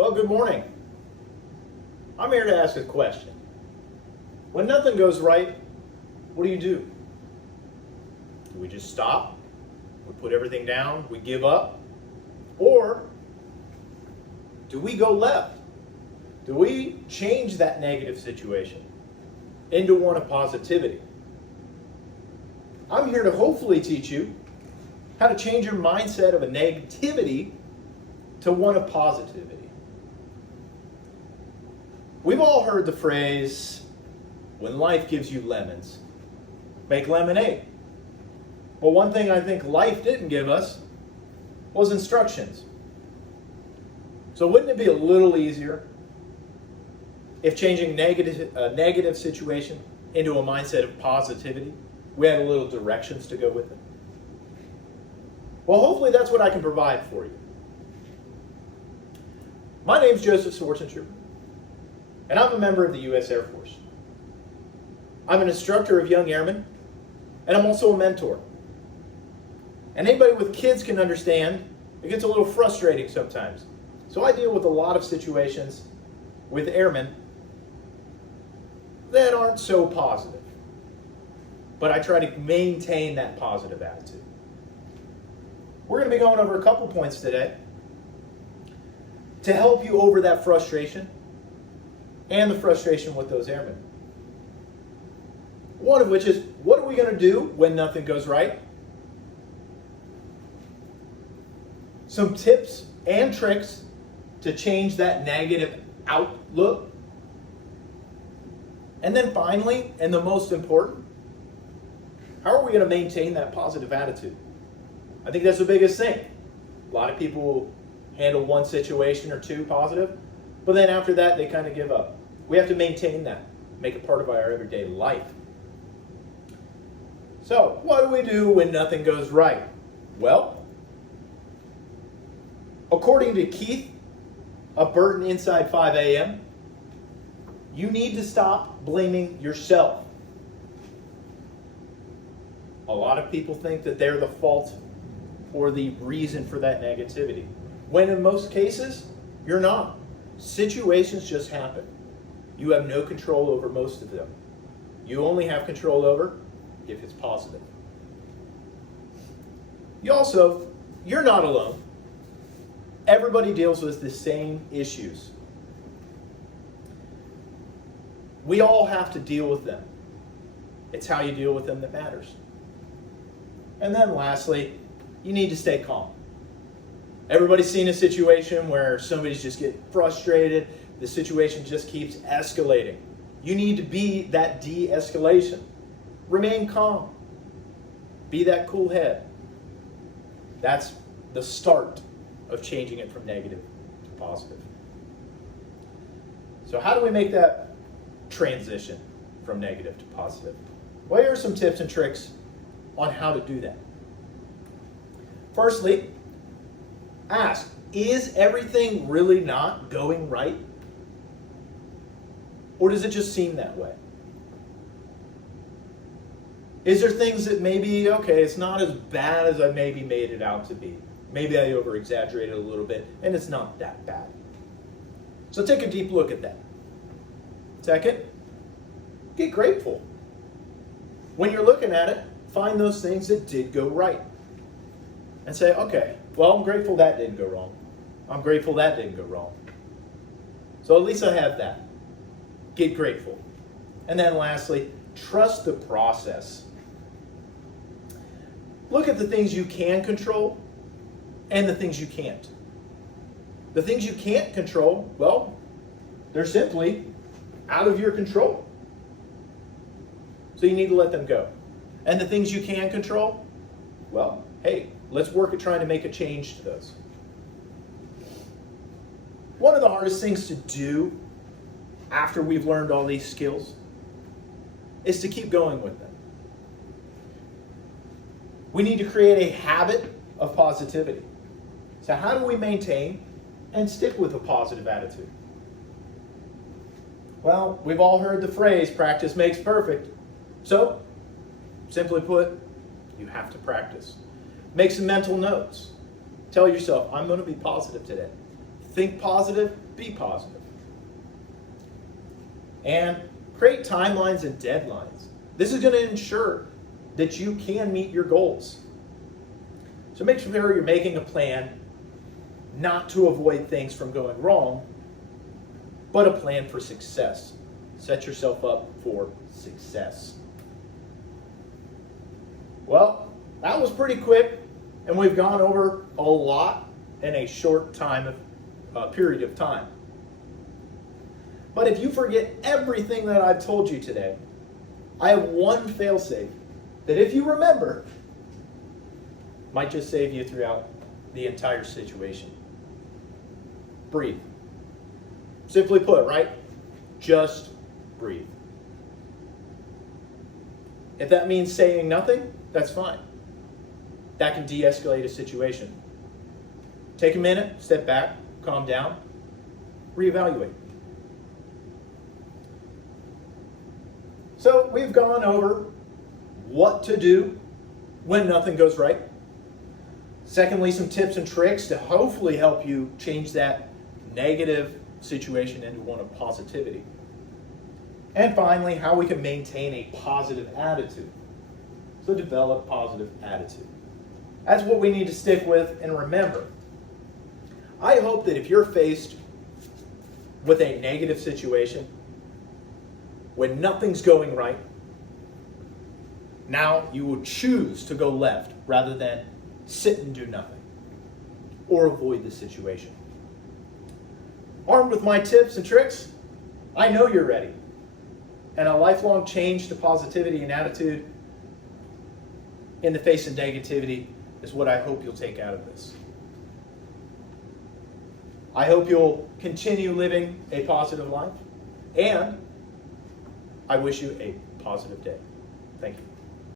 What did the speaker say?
Well, good morning. I'm here to ask a question. When nothing goes right, what do? Do we just stop? We put everything down? We give up? Or do we go left? Do we change that negative situation into one of positivity? I'm here to hopefully teach you how to change your mindset of a negativity to one of positivity. We've all heard the phrase, when life gives you lemons, make lemonade. Well, one thing I think life didn't give us was instructions. So wouldn't it be a little easier if changing a negative situation into a mindset of positivity, we had a little directions to go with it? Well, hopefully that's what I can provide for you. My name's Joseph Swartzentruber, and I'm a member of the U.S. Air Force. I'm an instructor of young airmen, and I'm also a mentor. And anybody with kids can understand it gets a little frustrating sometimes. So I deal with a lot of situations with airmen that aren't so positive. But I try to maintain that positive attitude. We're going to be going over a couple points today to help you over that frustration and the frustration with those airmen. One of which is, what are we going to do when nothing goes right? Some tips and tricks to change that negative outlook. And then finally, and the most important, how are we going to maintain that positive attitude? I think that's the biggest thing. A lot of people will handle one situation or two positive, but then after that, they kind of give up. We have to maintain that, make it part of our everyday life. So, what do we do when nothing goes right? Well, according to Keith of Burton Inside 5 a.m., you need to stop blaming yourself. A lot of people think that they're the fault or the reason for that negativity, when in most cases, you're not. Situations just happen. You have no control over most of them. You only have control over if it's positive. You're not alone. Everybody deals with the same issues. We all have to deal with them. It's how you deal with them that matters. And then lastly, you need to stay calm. Everybody's seen a situation where somebody's just getting frustrated. The situation just keeps escalating. You need to be that de-escalation. Remain calm. Be that cool head. That's the start of changing it from negative to positive. So how do we make that transition from negative to positive? Well, here are some tips and tricks on how to do that. Firstly, ask, is everything really not going right? Or does it just seem that way? Is there things that maybe, okay, it's not as bad as I maybe made it out to be? Maybe I over-exaggerated a little bit, and it's not that bad. So take a deep look at that. Second, get grateful. When you're looking at it, find those things that did go right. And say, okay, well, I'm grateful that didn't go wrong. I'm grateful that didn't go wrong. So at least I have that. Get grateful. And then lastly, trust the process. Look at the things you can control and the things you can't. The things you can't control, well, they're simply out of your control. So you need to let them go. And the things you can control, well, hey, let's work at trying to make a change to those. One of the hardest things to do after we've learned all these skills is to keep going with them. We need to create a habit of positivity. So how do we maintain and stick with a positive attitude? Well, we've all heard the phrase, practice makes perfect. So, simply put, you have to practice. Make some mental notes. Tell yourself, I'm going to be positive today. think positive, be positive. And create timelines and deadlines. This is going to ensure that you can meet your goals. So make sure you're making a plan not to avoid things from going wrong, but a plan for success. Set yourself up for success. Well, that was pretty quick, and we've gone over a lot in a short period of time. But if you forget everything that I've told you today, I have one fail-safe that if you remember, might just save you throughout the entire situation. Breathe. Simply put, right? Just breathe. If that means saying nothing, that's fine. That can de-escalate a situation. Take a minute, step back, calm down, reevaluate. So we've gone over what to do when nothing goes right. Secondly, some tips and tricks to hopefully help you change that negative situation into one of positivity. And finally, how we can maintain a positive attitude. So develop positive attitude. That's what we need to stick with and remember. I hope that if you're faced with a negative situation, when nothing's going right, now you will choose to go left rather than sit and do nothing or avoid the situation. Armed with my tips and tricks, I know you're ready. And a lifelong change to positivity and attitude in the face of negativity is what I hope you'll take out of this. I hope you'll continue living a positive life, and I wish you a positive day. Thank you.